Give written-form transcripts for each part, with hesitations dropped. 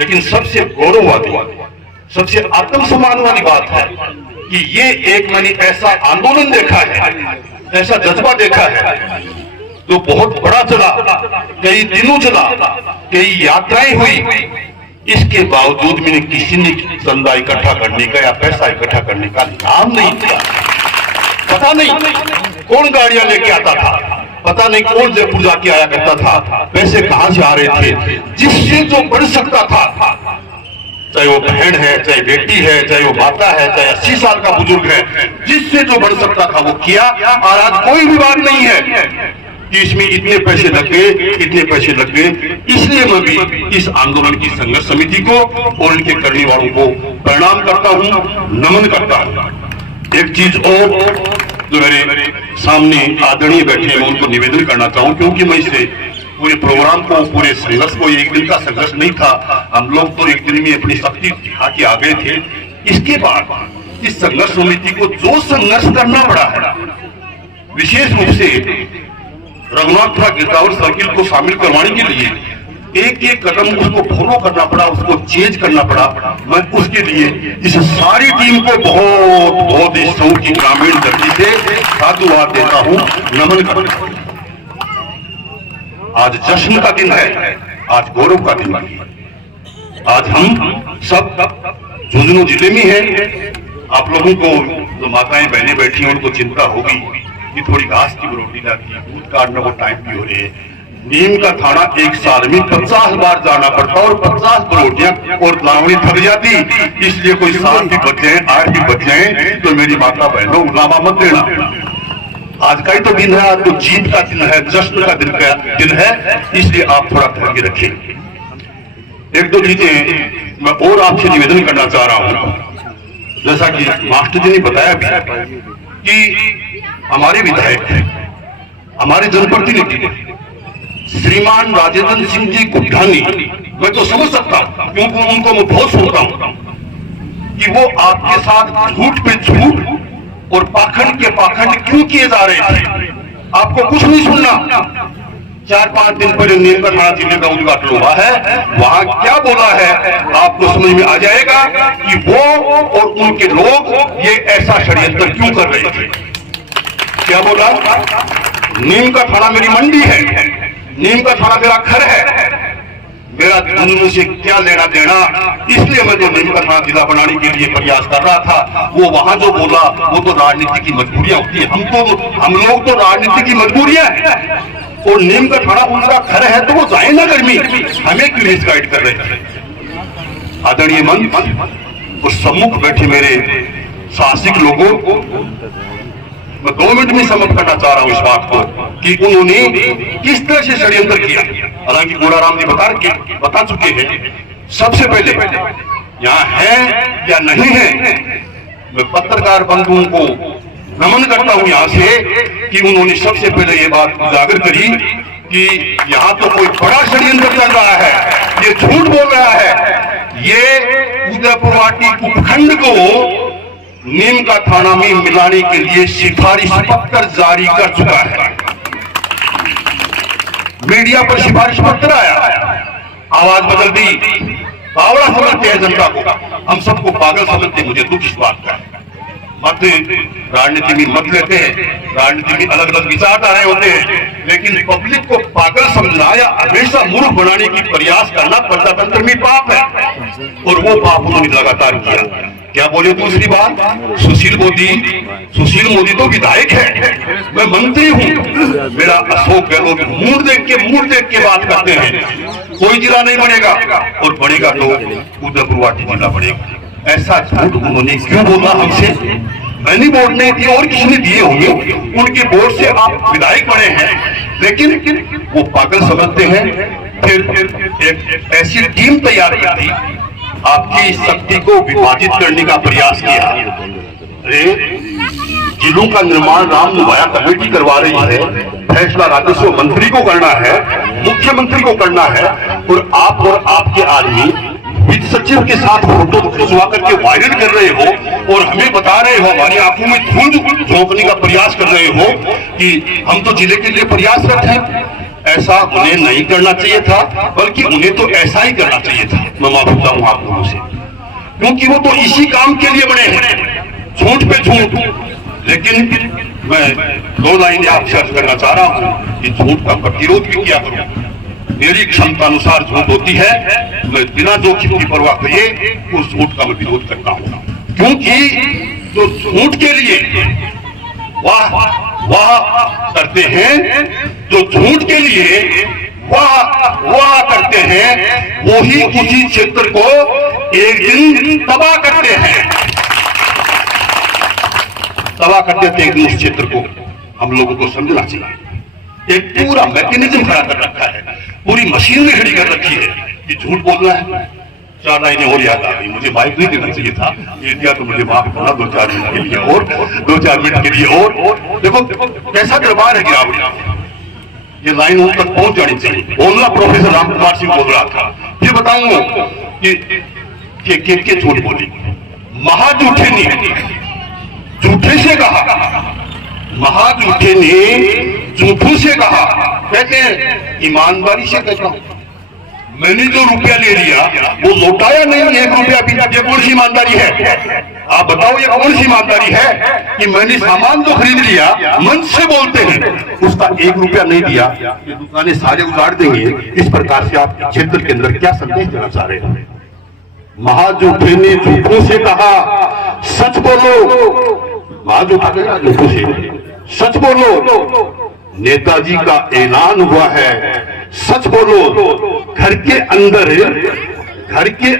लेकिन सबसे गौरववादी, सबसे आत्मसम्मान वाली बात है कि ये एक मैंने ऐसा आंदोलन देखा है, ऐसा जज्बा देखा है तो बहुत बड़ा चला, कई दिनों चला, कई यात्राएं हुई, इसके बावजूद मैंने किसी ने चंदा इकट्ठा करने का या पैसा इकट्ठा करने का नाम नहीं किया। पता नहीं कौन गाड़ियां लेके आता था, पता नहीं कौन जयपुर जाके आया करता था, पैसे कहां से आ रहे थे, जिससे जो बढ़ सकता था, चाहे वो बहन है, चाहे बेटी है, चाहे वो माता है, चाहे 80 साल का बुजुर्ग है, जिससे जो बढ़ सकता था वो किया। और आज कोई भी बात नहीं है कि इसमें इतने पैसे लग गए, इतने पैसे लग गए। इसलिए मैं भी इस आंदोलन की संघर्ष समिति को और इनके करने वालों को प्रणाम करता हूं, नमन करता हूं। एक चीज और जो मेरे सामने आदरणीय बैठे हैं, मैं उनको निवेदन करना चाहूं, क्योंकि मैं इसे पूरे प्रोग्राम को, पूरे संघर्ष को, एक दिन का संघर्ष नहीं था, हम लोग तो एक दिन में अपनी शक्ति दिखा के आ गए थे। इसके बाद इस संघर्ष समिति को जो संघर्ष करना पड़ा है, विशेष रूप से रघुनाथपुरा गिरदावर सर्किल को शामिल करवाने के लिए एक एक कदम उसको फॉलो करना पड़ा, उसको चेंज करना पड़ा। मैं उसके लिए इस सारी टीम को बहुत बहुत इस समूह की ग्रामीण धरती से साधुवाद देता हूं, नमन करता हूं। आज जश्न का दिन है, आज गौरव का दिन है। आज हम सब झुंझुनू जिले में हैं। आप लोगों को जो माताएं बहनें बैठी हैं उनको चिंता होगी कि थोड़ी घास की रोटी लाती, दूध काटने को टाइम भी हो रहे हैं। नीम का थाना एक साल में 50 बार जाना पड़ता और 50 रोटियां और लावणी थक जाती, इसलिए कोई 7 भी बच जाए, 8 भी बच जाए तो मेरी माता बहनों उलामा मत देना। आज का ही तो दिन है, आज तो जीत का दिन है, जश्न का दिन है, इसलिए आप थोड़ा धैर्य रखें। एक दो चीजें मैं और आपसे निवेदन करना चाह रहा हूं। जैसा कि मास्टर जी ने बताया भी कि हमारे विधायक, हमारे जनप्रतिनिधि श्रीमान राजेंद्र सिंह जी गुड्ढानी, मैं तो समझ सकता हूं क्योंकि उनको मैं बहुत सुनता हूं कि वो आपके साथ झूठ पे झूठ और पाखंड के पाखंड क्यों किए जा रहे थे। आपको कुछ नहीं सुनना। 4-5 दिन पहले नीम का थाना जिले का उद्घाटन हुआ है, वहां क्या बोला है आपको समझ में आ जाएगा कि वो और उनके लोग ये ऐसा षड्यंत्र क्यों कर रहे थे। क्या बोला? नीम का थाना मेरी मंडी है, नीम का थाना मेरा घर है, मेरा झुंझुनू से क्या लेना देना, इसलिए मैं तो नीम का थाना जिला बनाने के लिए प्रयास कर रहा था। वो वहां जो बोला वो तो राजनीति की मजबूरियां होती है, हम लोग तो राजनीति की मजबूरियां है। और नीम का थाना उनका घर है तो वो जाए ना गर्मी, हमें क्यों मिसगाइड कर रहे थे। आदरणीय मंच उस सम्मुख बैठे मेरे साहसिक लोगों को मैं 2 मिनट में समझ करना चाह रहा हूं इस बात को कि उन्होंने किस तरह से षड्यंत्र किया। हालांकि गोलाराम जी बता चुके हैं। सबसे पहले यहाँ है या नहीं है, मैं पत्रकार बंधुओं को नमन करता हूं यहाँ से कि उन्होंने सबसे पहले ये बात उजागर करी कि यहाँ तो कोई बड़ा षड्यंत्र चल रहा है, ये झूठ बोल रहा है, ये उदयपुरवाटी उपखंड को नीम का थाना में मिलाने के लिए सिफारिश पत्र जारी कर चुका है। मीडिया पर सिफारिश पत्र आया, आवाज बदल दी, बावड़ा समझते हैं जनता को, हम सबको पागल समझते। मुझे दुख इस बात का है। मत राजनीति में मत लेते हैं, राजनीति में अलग अलग विचारधाराएं होते हैं, लेकिन पब्लिक को पागल समझना या हमेशा मूर्ख बनाने की प्रयास करना प्रजातंत्र में पाप है, और वो पाप उन्होंने लगातार किया। क्या बोले दूसरी बात, सुशील मोदी तो विधायक है, मैं मंत्री हूं, मेरा अशोक गहलोत मूड देख के बात करते हैं। कोई जिला नहीं बनेगा और बनेगा तो उदयपुरवाटी जिला बनेगा। ऐसा झूठ उन्होंने क्यों बोला हमसे? मैंने वोट नहीं दिए और किसने दिए होंगे, उनके वोट से आप विधायक बने हैं, लेकिन वो पागल समझते हैं। फिर एक ऐसी टीम तैयार की थी, आपकी शक्ति को विभाजित करने का प्रयास किया। अरे जिलों का निर्माण राम मुबाया कमेटी करवा रही है, फैसला राजस्व मंत्री को करना है, मुख्यमंत्री को करना है, और आप और आपके आदमी वित्त सचिव के साथ फोटो खिंचवा करके वायरल कर रहे हो और हमें बता रहे हो, हमारी आंखों में धूल झोंकने का प्रयास कर रहे हो कि हम तो जिले के लिए प्रयासरत हैं। ऐसा उन्हें नहीं करना चाहिए था, बल्कि उन्हें तो ऐसा ही करना चाहिए था। मैं माफी चाहता हूं आप लोगों से, क्योंकि वो तो इसी काम के लिए बने हैं, झूठ पे झूठ। लेकिन मैं 2 लाइनें आपसे अर्ज करना चाह रहा हूं कि झूठ का प्रतिरोध भी किया करूं। मेरी क्षमता अनुसार झूठ होती है, मैं बिना जोखिम की परवाह किए उस झूठ का मैं विरोध करता हूं, क्योंकि जो झूठ के लिए वाह करते हैं, जो झूठ के लिए वाह करते हैं, वही उसी क्षेत्र को एक दिन तबाह करते हैं, तबाह कर देते हैं उस क्षेत्र को। हम लोगों को समझना चाहिए, एक पूरा मैकेनिज्म खड़ा कर रखा है, पूरी मशीनरी खड़ी कर रखी है कि झूठ बोलना है। 4 लाइनें और याद आ गई, मुझे माइक नहीं देना चाहिए था, ये दिया तो मुझे माफ करना। 2-4 मिनट के लिए और 2-4 मिनट के लिए और देखो कैसा दरबार है गिरावट। ये लाइन उन तक पहुंच जानी चाहिए। बोलना प्रोफेसर राम कुमार सिंह बोल रहा था, ये बताऊंगा कि झूठ बोली। महाझूठे ने झूठे से कहा, महाझूठे ने झूठों से कहा। कहते हैं ईमानदारी से कहता हूं, मैंने जो रुपया ले लिया वो लौटाया नहीं, 1 रुपया भी। ये कौन सी ईमानदारी है? आप बताओ, ये कौन सी ईमानदारी है कि मैंने सामान जो खरीद लिया, मन से बोलते हैं, उसका 1 रुपया नहीं दिया, ये दुकानें सारे उजाड़ देंगे। इस प्रकार से आप क्षेत्र के अंदर क्या संदेश देना चाह रहे हैं? महाझूठे ने झूठों से कहा सच बोलो, महाझूठे झूठों से सच बोलो। नेताजी का ऐलान हुआ है, सच बोलो। घर के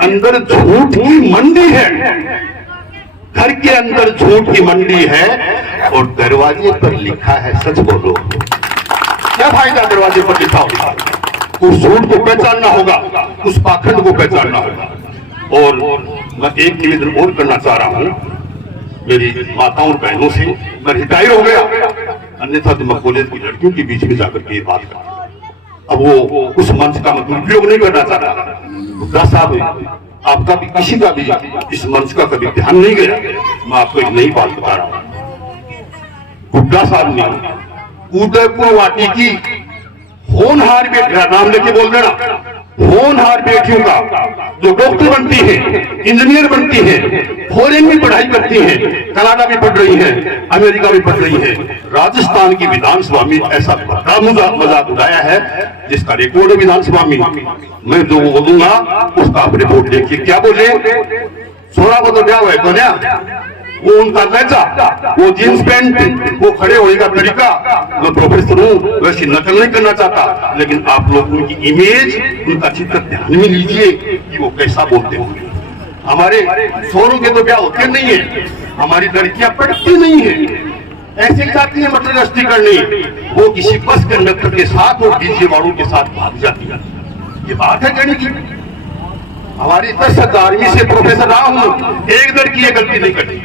अंदर झूठ की मंडी है, घर के अंदर झूठ की मंडी है, और दरवाजे पर लिखा है सच बोलो। क्या फायदा दरवाजे पर लिखा होगा? उस झूठ को पहचानना होगा, उस पाखंड को पहचानना होगा। और मैं एक निवेदन और करना चाह रहा हूं मेरी माताओं और बहनों से। मैं रिटायर हो गया, अन्यथा तो मैं कॉलेज की लड़कियों के बीच में जाकर के बात करता। अब वो उस मंच का मैं दुरुपयोग नहीं करना चाहता। गुड्डा साहब, आपका भी किसी का भी इस मंच का कभी ध्यान नहीं गया। मैं आपको एक नई बात बता रहा हूं। गुड्डा साहब ने उदयपुर वाटी की होनहार बेटियां, नाम लेके बोल देना, होनहार बेटियों का जो डॉक्टर बनती है, इंजीनियर बनती है, फॉरेन में पढ़ाई करती हैं, कनाडा में पढ़ रही हैं, अमेरिका में पढ़ रही हैं, राजस्थान की विधानसभा में ऐसा बड़ा मजाक उड़ाया है जिसका रिकॉर्ड है विधानसभा में। मैं जो बोलूंगा उसका आप रिपोर्ट देखिए। क्या बोले? 16 को तो क्या हुआ है, वो उनका लहजा, वो जींस पैंट, वो खड़े होने का तरीका। मैं प्रोफेसर हूं, वैसी नकल नहीं करना चाहता, लेकिन आप लोग उनकी इमेज, उनका चित्र ध्यान में लीजिए कि वो कैसा बोलते होंगे। हमारे शोरों के तो क्या होते नहीं है, हमारी लड़कियां पढ़ती नहीं है, ऐसे जाती है मटरगस्ती करने, वो किसी बस कंडक्टर के साथ और डीजे वालों के साथ भाग जाती है। ये बात है कहने की? हमारी 10,000 से प्रोफेसर रहा हूं, एक लड़की ये गलती नहीं करती।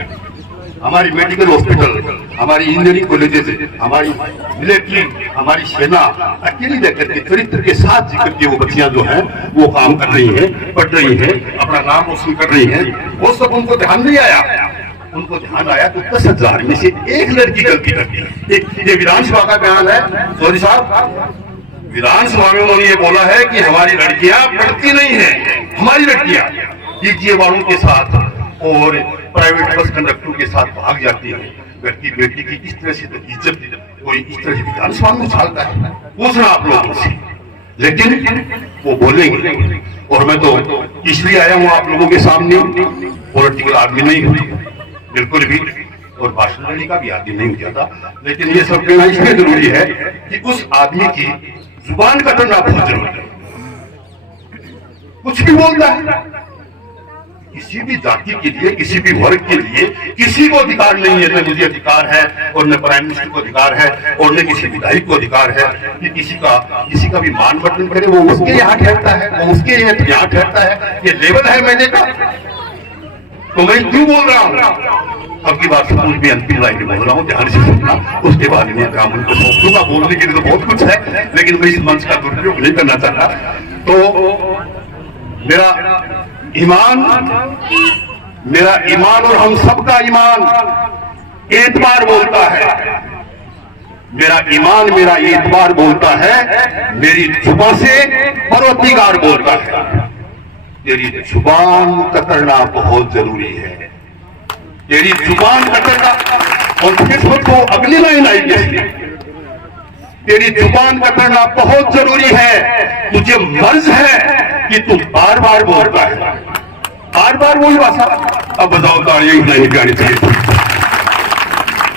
हमारी मेडिकल हॉस्पिटल, हमारी इंजीनियरिंग कॉलेजेस, हमारी मिलिट्री, हमारी सेना अकेली लेकर के चरित्र के साथ जिक्र के वो बच्चियां जो हैं वो काम कर रही हैं, पढ़ रही हैं, अपना नाम रोशन कर रही हैं। वो सब उनको ध्यान नहीं आया। उनको ध्यान आया तो 10,000 में से एक लड़की गलती करती है। ये विधानसभा का बयान है, चौधरी साहब, विधानसभा में उन्होंने ये बोला है कि हमारी लड़कियां पढ़ती नहीं है, हमारी लड़कियां डीजे वालों के साथ और प्राइवेट बस कंडक्टर के साथ भाग जाती है। बेटी बेटी की इस तरह से इज्जत कोई इस तरह से विधानसभा में उछालता है? पूछना आप लोगों से, लेकिन वो बोलेंगे। और मैं तो इसलिए आया हूं आप लोगों के सामने, पॉलिटिकल आदमी नहीं हूं बिल्कुल भी, और भाषण देने का भी आदमी नहीं जाता, लेकिन ये सब कहना इसलिए जरूरी है कि उस आदमी की जुबान का करना बहुत जरूरी है। कुछ भी बोलता है, किसी भी जाति के लिए, किसी भी वर्ग के लिए किसी को अधिकार नहीं है। न मुझे अधिकार है, और न प्राइम मिनिस्टर को अधिकार है, और न किसी विधायक को अधिकार है कि किसी का भी मान वर्तन करे। वो उसके यहाँ ठहरता है, वो उसके यहाँ ठहरता है। ये लेवल है मैंने का, तो मैं क्यों बोल रहा हूँ? अब की बात स्कूल भी अंतिम लाइन बोल रहा हूँ, ध्यान से सुनना। उसके बाद में ब्राह्मण को दूंगा, बोलने के लिए तो बहुत कुछ है, लेकिन मैं इस मंच का दुरुपयोग नहीं करना चाहता। तो मेरा ईमान और हम सबका ईमान एतबार बोलता है मेरा ईमान, मेरा एतबार बोलता है, मेरी जुबान से परवरदिगार बोलता है। तेरी जुबान कतरना बहुत जरूरी है, तेरी जुबान कतरना। और फिर तो अगली लाइन आई है, तेरी जुबान कतरना बहुत जरूरी है, तुझे मर्ज है कि तू बार बार बोलता है, बार बार वही भाषा। अब बताओ तालियां नहीं जानी चाहिए।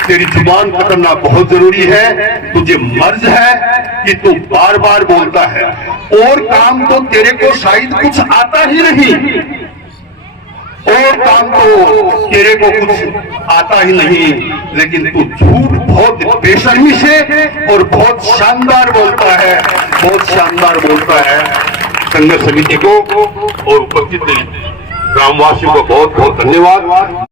तेरी जुबान कतरना बहुत जरूरी है, तुझे मर्ज है कि तू बार बार बोलता है, और काम तो तेरे को शायद कुछ आता ही नहीं, और काम तो तेरे को कुछ आता ही नहीं, लेकिन तू झूठ बहुत बेशर्मी से और बहुत शानदार बोलता है, बहुत शानदार बोलता है। संघर्ष समिति को और उपस्थित ग्रामवासियों को बहुत बहुत धन्यवाद।